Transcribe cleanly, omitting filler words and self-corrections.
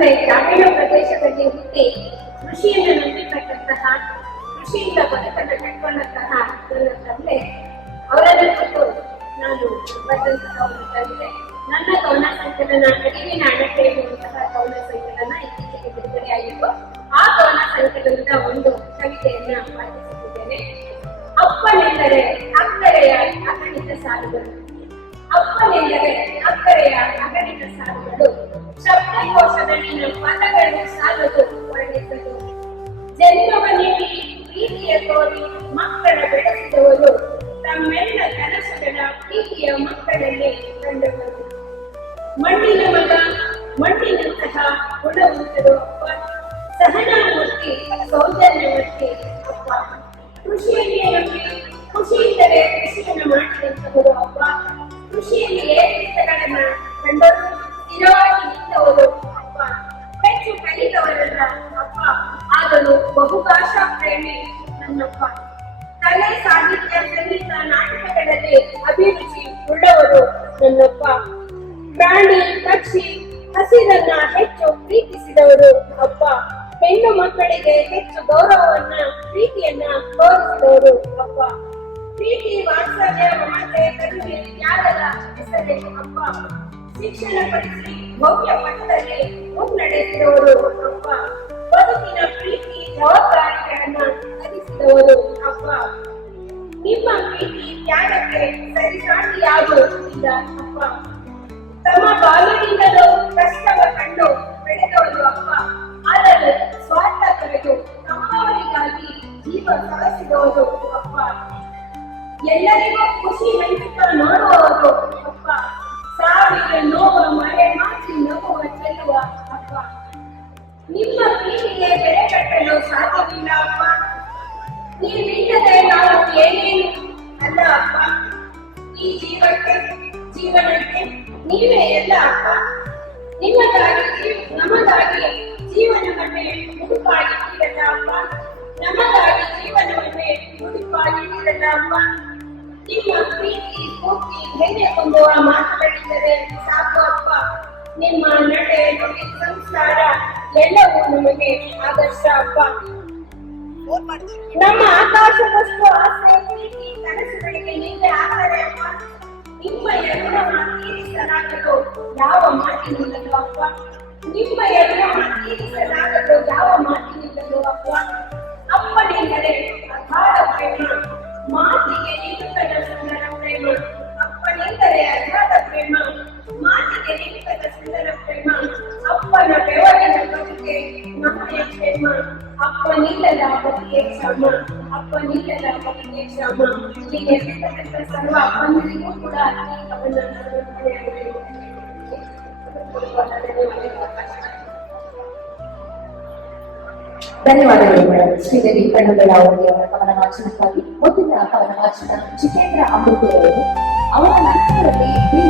ತಂದೆ ಗ್ರಾಮೀಣ ಪ್ರದೇಶದಲ್ಲಿ ಹುಟ್ಟಿ ಕೃಷಿಯನ್ನು ನಂಬಿಕೊಂಡಂತಹ, ಕೃಷಿಯಿಂದ ಬದುಕನ್ನು ಕಟ್ಕೊಂಡಂತಹ ನನ್ನ ತಂದೆ ಅವರನ್ನು ಕೊಟ್ಟು ನಾನು ಬರೆದಂತಹ ಒಂದು ಕವಿತೆ. ನನ್ನ ಕವನ ಸಂಕಲನ ಅರಿವಿನ ಅಣತೆ ಎನ್ನುವಂತಹ ಕವನ ಸಂಕಲನ ಇತ್ತೀಚೆಗೆ ಬಿಡುಗಡೆಯಾಗಿತ್ತು. ಆ ಕವನ ಸಂಕಲನದ ಒಂದು ಕವಿತೆಯನ್ನ ವಾಚಿಸುತ್ತಿದ್ದೇನೆ. ಅಪ್ಪನೆಂದರೆ ಅಕ್ಕರೆಯ ಅಗಣಿತ ಸಾಲುಗಳು. ಅಪ್ಪನೆಂದರೆ ಅಕ್ಕರೆಯ ಅಗಣಿತ ಸಾಲುಗಳು. ಶಬ್ದಕೋಶದಲ್ಲಿನ ಪದಗಳು ಸಾಲದು ವರ್ಣಿಸಲು. ಜನ್ಮವ ನೀಡಿ ಪ್ರೀತಿಯ ತೋರಿ ಮಕ್ಕಳ ಬೆಳೆಸಿದವರು ತಮ್ಮೆಲ್ಲ ಕನಸುಗಳ ಪ್ರೀತಿಯ ಮಕ್ಕಳಲ್ಲಿ ಕಂಡವರು. ಮಣ್ಣಿನ ಮಗ ಮಣ್ಣಿನಂತಹ ಗುಣವಂತರು ಅಪ್ಪ. ಸಹನಾಮೂರ್ತಿ ಸೌಜನ್ಯವರ್ತಿ ಅಪ್ಪ. ಕೃಷಿಯನ್ನೇ ನಂಬಿ ಖುಷಿಯಿಂದಲೇ ಕೃಷಿಯನ್ನು ಮಾಡಿದಂತವರು ಅಪ್ಪ. ಕೃಷಿಯಲ್ಲಿ ಏರಿಳಿತಗಳನ್ನ ಕಂಡರು ಸ್ಥಿರವಾಗಿ ನಿಂತವರು ಅಪ್ಪ. ಹೆಚ್ಚು ಕಲಿತವರಲ್ಲ ಅಪ್ಪ, ಆದರೂ ಬಹುಭಾಷಾ ಪ್ರೇಮಿ ನನ್ನಪ್ಪ. ಕಲೆ, ಸಾಹಿತ್ಯ, ಸಂಗೀತ, ನಾಟಕಗಳಲ್ಲಿ ಅಭಿರುಚಿ ಉಳ್ಳವರು ನನ್ನಪ್ಪ. ಪ್ರಾಣಿ, ಪಕ್ಷಿ, ಹಸಿರನ್ನ ಹೆಚ್ಚು ಪ್ರೀತಿಸಿದವರು ಅಪ್ಪ. ಹೆಣ್ಣು ಮಕ್ಕಳಿಗೆ ಹೆಚ್ಚು ಗೌರವವನ್ನ, ಪ್ರೀತಿಯನ್ನ ತೋರಿಸಿದವರು ಅಪ್ಪ. ಪ್ರೀತಿ, ವಾತ್ಸಲ್ಯ, ಮಮತೆ, ಕರುಣೆ, ತ್ಯಾಗದ ಹೆಸರೇ ಅಪ್ಪ. ಶಿಕ್ಷಣ ಪಡಿಸಿ ಭವ್ಯ ಪಥದಲ್ಲಿ ಮುನ್ನಡೆಸಿದವರು ಅಪ್ಪ. ಬದುಕಿನ ಪ್ರೀತಿ ಜವಾಬ್ದಾರಿಗಳನ್ನ ಧರಿಸಿದವರು ಅಪ್ಪ. ನಿಮ್ಮ ಪ್ರೀತಿ ತ್ಯಾಗಕ್ಕೆ ಸರಿಸಾಟಿಯಾಗೂ ಇಲ್ಲ ಅಪ್ಪ. ತಮ್ಮ ಬಾಲ್ಯದಿಂದಲೂ ಕಷ್ಟವ ಕಂಡು ಬೆಳೆದವರು ಅಪ್ಪ. ಆದರೆ ಸ್ವಾರ್ಥ ತೊರೆದು ತಮ್ಮವರಿಗಾಗಿ ಜೀವ ಸವೆಸಿದವರು ಅಪ್ಪ. ಎಲ್ಲರಿಗೂ ಖುಷಿ ಹಂಚಿಕ ನೋಡುವವರು ಅಪ್ಪ. ಸಾವಿರ ನೋವ ಮಳೆ ಮಾಚಿ ನಗುವ ಚೆಲ್ಲುವ ಅಪ್ಪ. ನಿಮ್ಮ ಪ್ರೀತಿಗೆ ಬೆಲೆ ಕಟ್ಟಲು ಸಾಧ್ಯವಿಲ್ಲ ಅಪ್ಪ. ನೀವಿಲ್ಲದೆ ನಾವು ಏನೇನು ಅಲ್ಲ ಅಪ್ಪ. ಈ ಜೀವನಕ್ಕೆ ನೀವೇ ಎಲ್ಲ ಅಪ್ಪ. ನಿಮಗಾಗಿ ನಮಗಾಗಿ ಜೀವನವನ್ನೇ ಮುಡುಪಾಗಿಟ್ಟಿರಲ್ಲ ಅಪ್ಪ. ನಮಗಾಗಿ ಜೀವನವನ್ನೇ ಮುಡುಪಾಗಿಟ್ಟಿರಲ್ಲ ಅಪ್ಪ. ನಿಮ್ಮ ಪ್ರೀತಿ, ಸ್ಫೂರ್ತಿ, ಧೈರ್ಯ ಹೊಂದುವ ಮಾತುಗಳಿದ್ದರೆ ಸಾಕು ಅಪ್ಪ. ನಿಮ್ಮ ನಡೆ, ನುಡಿ, ಸಂಸ್ಕಾರ ಎಲ್ಲವೂ ನಮಗೆ ಆದರ್ಶ ಅಪ್ಪ. ನಮ್ಮ ಆಕಾಶದಷ್ಟು ಆಸೆ, ಪ್ರೀತಿ, ಕನಸುಗಳಿಗೆ ನೀವೇ ಆಧಾರ ಅಪ್ಪ. ನಿಮ್ಮ ಋಣವ ತೀರಿಸಲಾಗದು ಯಾವ ಮಾತಿನಿಂದಲೂ ಅಪ್ಪ. ನಿಮ್ಮ ಋಣವ ತೀರಿಸಲಾಗದು ಯಾವ ಮಾತಿನಿಂದಲೂ ಅಪ್ಪ. ಅಪ್ಪನೆಂದರೆ ಅಗಾಧ ಪ್ರೇಮ, ಮಾತಿಗೆ ನಿಲುಕದ ಸುಂದರ ಪ್ರೇಮ. ಅಪ್ಪನೆಂದರೆ ಅಗಾಧ ಪ್ರೇಮ, ಮಾತಿಗೆ ನಿಲುಕದ ಸುಂದರ ಪ್ರೇಮ. ಅಪ್ಪನ ಬೆವರಿನ ಬದುಕೆ ನಮಗೆ ಕ್ಷೇಮ. ಅಪ್ಪನಿಲ್ಲದ ಬದುಕೆ ಕ್ಷಮ, ಅಪ್ಪನಿಲ್ಲದ ಬದುಕೆ ಕ್ಷಮ. ಹೀಗೆ ಸರ್ವ ಅಪ್ಪನಿಗೂ ಕೂಡ ಧನ್ಯವಾದಗಳು ಮೇಡಮ್. ಶ್ರೀದೇವಿ ಕಣ್ಣುಗಳ ಅವರಿಗೆ ಅವರ ಕವನ ವಾಚನಕ್ಕಾಗಿ. ಮೊದಲಿನ ಕವನ ವಾಚನ ಜಿತೇಂದ್ರ ಅಮೃತ ಅವರು. ಅವರ ನಂತರದಲ್ಲಿ